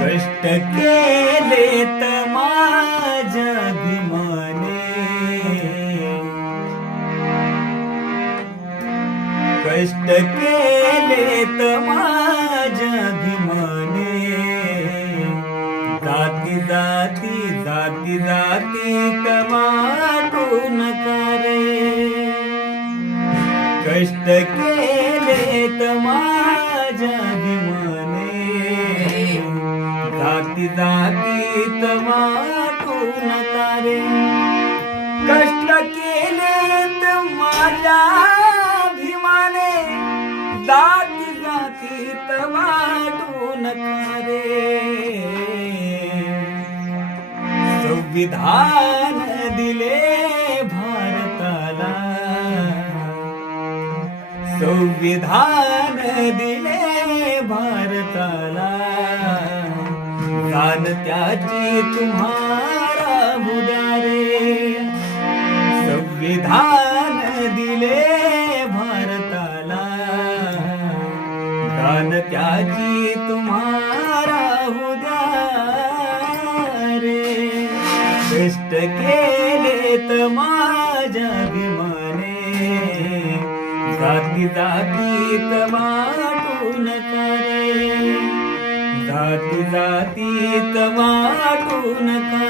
कष्ट केलेत माझ्या भीमाने, कष्ट केलेत माझ्या भीमाने, जाती जाती जाती जाती वाटू नका रे, कष्ट केलेत माझ्या भीमाने, जाती जाती वाटू नका रे, कष्ट केलेत माझ्या भीमाने, जाती जाती वाटू नका रे, संविधान दिले भारताला, संविधान दिले भारताला, दान त्याची तुम्हारा उद्या रे, संविधान दिले भारताला, दान त्याची तुम्हारा उद्या रे, कष्ट केलेत माझ्या भीमाने, जाती जातीत वाटू नका रे, जाती जातीत वाटू नका